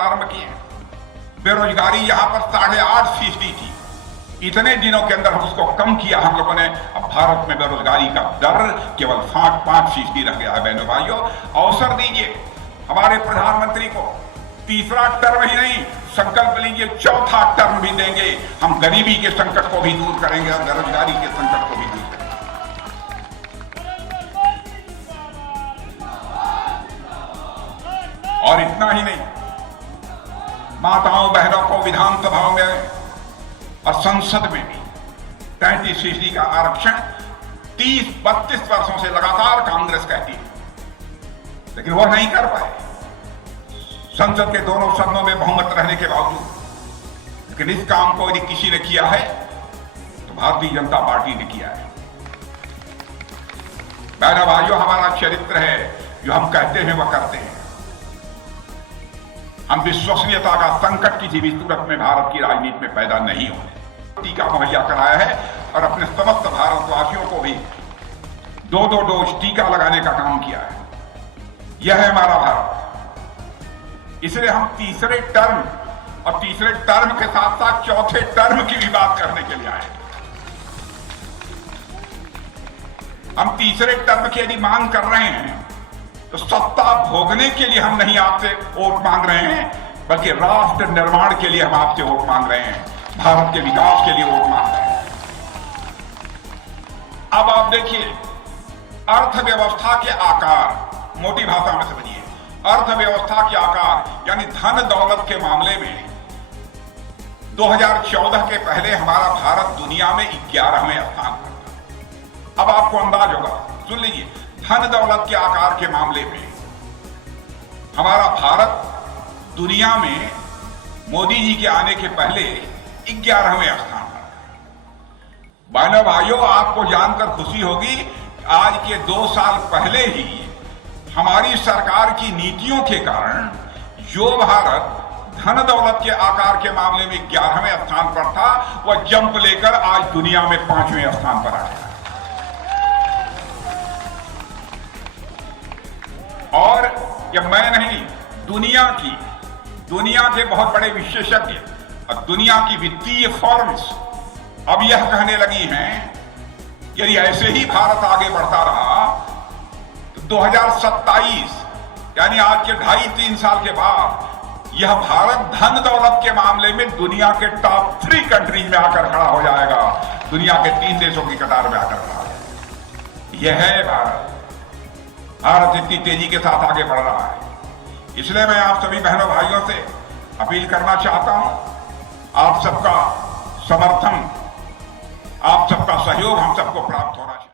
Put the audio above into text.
प्रारंभ किए। बेरोजगारी यहाँ पर 8.5% थी, इतने दिनों के अंदर हम उसको कम किया हम लोगों ने। अब भारत में बेरोजगारी का दर केवल 5% रह गया है। बहनों भाइयों, अवसर दीजिए हमारे प्रधानमंत्री को, तीसरा टर्म ही नहीं, संकल्प लीजिए चौथा टर्म भी देंगे। हम गरीबी के संकट को भी दूर करेंगे और बेरोजगारी के संकट को भी दूर करेंगे। और इतना ही नहीं, माताओं बहनों को विधानसभाओं में और संसद में भी 33% का आरक्षण 30-32 वर्षों से लगातार कांग्रेस कहती है, लेकिन वह नहीं कर पाए संसद के दोनों सदनों में बहुमत रहने के बावजूद। लेकिन इस काम को यदि किसी ने किया है तो भारतीय जनता पार्टी ने किया है। बहनों भाइयों, हमारा चरित्र है, जो हम कहते हैं वह करते हैं। हम विश्वसनीयता का संकट किसी भी सूरत में भारत की राजनीति में पैदा नहीं होने। टीका मुहैया कराया है और अपने समस्त भारतवासियों को भी 2-2 डोज टीका लगाने का काम किया है। यह है हमारा भारत। इसलिए हम तीसरे टर्म और तीसरे टर्म के साथ साथ चौथे टर्म की भी बात करने के लिए आए। हम तीसरे टर्म की यदि मांग कर रहे हैं तो सत्ता भोगने के लिए हम नहीं आपसे वोट मांग रहे हैं, बल्कि राष्ट्र निर्माण के लिए हम आपसे वोट मांग रहे हैं, भारत के विकास के लिए वोट मांग रहे हैं। अब आप देखिए, अर्थव्यवस्था के आकार, मोटी भाषा में समझिए, अर्थव्यवस्था के आकार यानी धन दौलत के मामले में 2014 के पहले हमारा भारत दुनिया में 11वें स्थान पर था। अब आपको अंदाज होगा, सुन लीजिए, धन दौलत के आकार के मामले में हमारा भारत दुनिया में मोदी जी के आने के पहले 11वें स्थान पर। बहनों भाइयों, आपको जानकर खुशी होगी, आज के 2 साल पहले ही हमारी सरकार की नीतियों के कारण जो भारत धन दौलत के आकार के मामले में 11वें स्थान पर था, वह जंप लेकर आज दुनिया में 5वें स्थान पर आ गया। और यह मैं नहीं, दुनिया के बहुत बड़े विशेषज्ञ और दुनिया की वित्तीय फर्म्स अब यह कहने लगी हैं, यदि ऐसे ही भारत आगे बढ़ता रहा तो 2027 यानी आज के 2.5-3 साल के बाद यह भारत धन दौलत के मामले में दुनिया के टॉप 3 कंट्रीज में आकर खड़ा हो जाएगा, दुनिया के 3 देशों की कतार में आकर खड़ा हो जाएगा। यह है भारत। भारत इतनी तेजी के साथ आगे बढ़ रहा है। इसलिए मैं आप सभी बहनों भाइयों से अपील करना चाहता हूं, आप सबका समर्थन, आप सबका सहयोग हम सबको प्राप्त होना चाहिए।